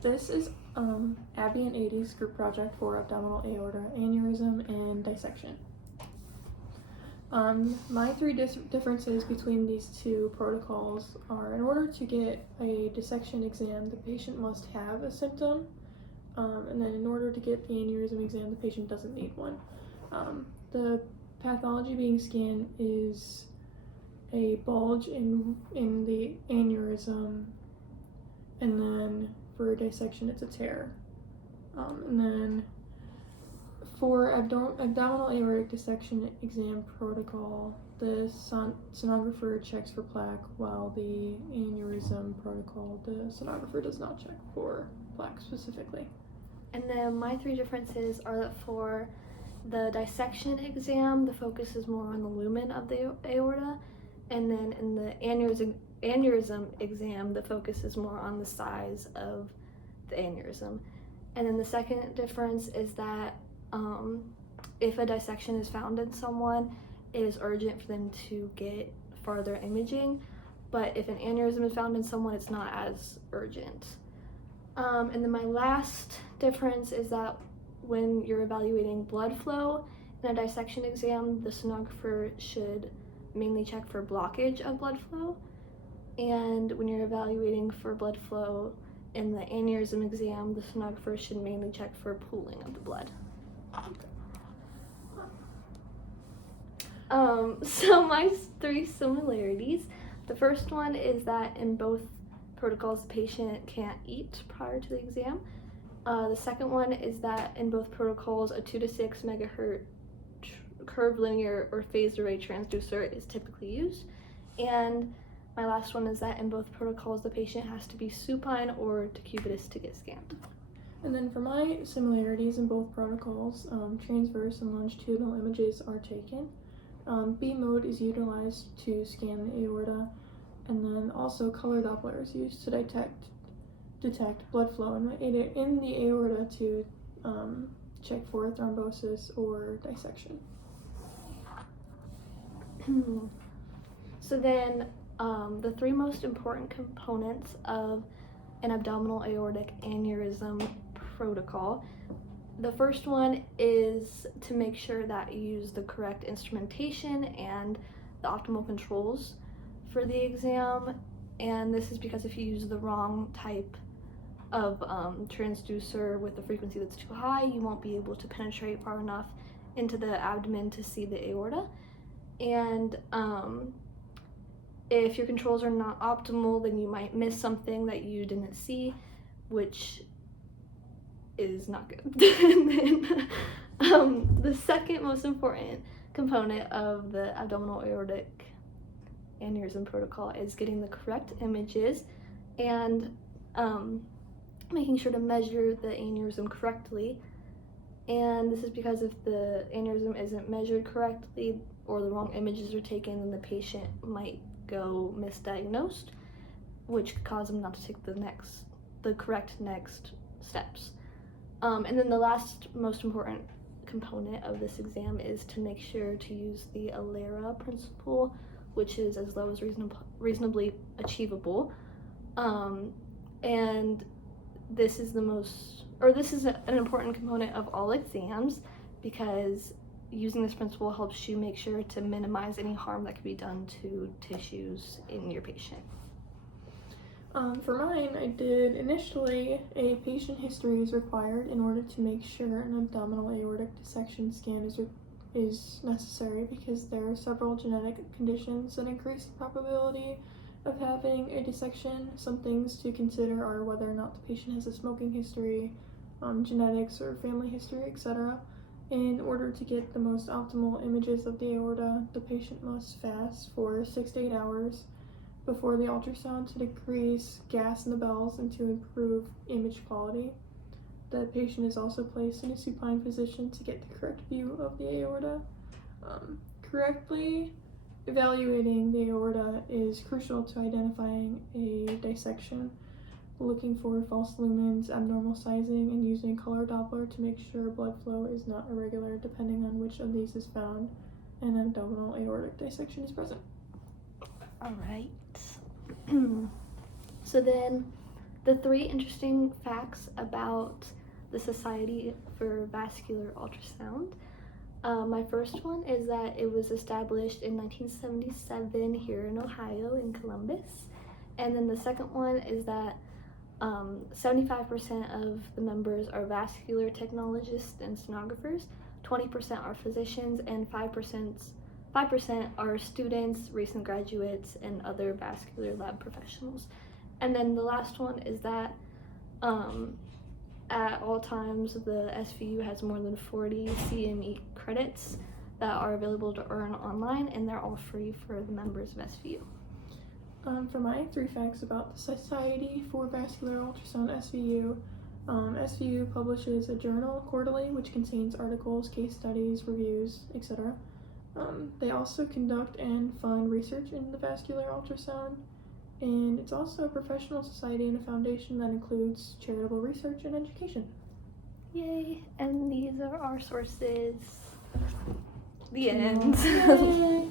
This is Abby and Adie's group project for abdominal aorta aneurysm and dissection. My three differences between these two protocols are: in order to get a dissection exam, the patient must have a symptom, and then in order to get the aneurysm exam, the patient doesn't need one. The pathology being scanned is a bulge in the aneurysm, and then for dissection it's a tear. And then for abdominal aortic dissection exam protocol, the sonographer checks for plaque, while the aneurysm protocol, the sonographer does not check for plaque specifically. And then my three differences are that for the dissection exam, the focus is more on the lumen of the aorta, and then in the aneurysm exam, the focus is more on the size of the aneurysm. And then the second difference is that if a dissection is found in someone, it is urgent for them to get further imaging, but if an aneurysm is found in someone, it's not as urgent. And then my last difference is that when you're evaluating blood flow in a dissection exam, the sonographer should mainly check for blockage of blood flow, and when you're evaluating for blood flow in the aneurysm exam, the sonographer should mainly check for pooling of the blood. So my three similarities: the first one is that in both protocols, the patient can't eat prior to the exam. The second one is that in both protocols, a 2 to 6 megahertz curvilinear or phased array transducer is typically used. And my last one is that in both protocols, the patient has to be supine or decubitus to get scanned. And then for my similarities in both protocols, transverse and longitudinal images are taken. B mode is utilized to scan the aorta, and then also color Doppler is used to detect blood flow in the aorta to check for thrombosis or dissection. So then the three most important components of an abdominal aortic aneurysm protocol. The first one is to make sure that you use the correct instrumentation and the optimal controls for the exam, and this is because if you use the wrong type of transducer with a frequency that's too high, you won't be able to penetrate far enough into the abdomen to see the aorta. And if your controls are not optimal, then you might miss something that you didn't see, which is not good. And then the second most important component of the abdominal aortic aneurysm protocol is getting the correct images and making sure to measure the aneurysm correctly. And this is because if the aneurysm isn't measured correctly or the wrong images are taken, then the patient might go misdiagnosed, which could cause them not to take the correct next steps. And then the last most important component of this exam is to make sure to use the ALERA principle, which is as low as reasonably achievable. And this is an important component of all exams, because using this principle helps you make sure to minimize any harm that could be done to tissues in your patient. For mine, I did initially a patient history is required in order to make sure an abdominal aortic dissection scan is necessary, because there are several genetic conditions that increase the probability of having a dissection. Some things to consider are whether or not the patient has a smoking history, genetics or family history, etc. In order to get the most optimal images of the aorta, the patient must fast for 6 to 8 hours before the ultrasound to decrease gas in the bowels and to improve image quality. The patient is also placed in a supine position to get the correct view of the aorta. Correctly evaluating the aorta is crucial to identifying a dissection, looking for false lumens, abnormal sizing, and using color Doppler to make sure blood flow is not irregular depending on which of these is found and an abdominal aortic dissection is present. All right. So then the 3 interesting facts about the Society for Vascular Ultrasound. My first one is that it was established in 1977 here in Ohio, in Columbus. And then the second one is that 75% of the members are vascular technologists and sonographers, 20% are physicians, and 5% are students, recent graduates, and other vascular lab professionals. And then the last one is that at all times, the SVU has more than 40 CME credits that are available to earn online, and they're all free for the members of SVU. For my 3 facts about the Society for Vascular Ultrasound SVU, SVU publishes a journal quarterly which contains articles, case studies, reviews, etc. They also conduct and fund research in the vascular ultrasound, and it's also a professional society and a foundation that includes charitable research and education. Yay! And these are our sources. The end. Yay.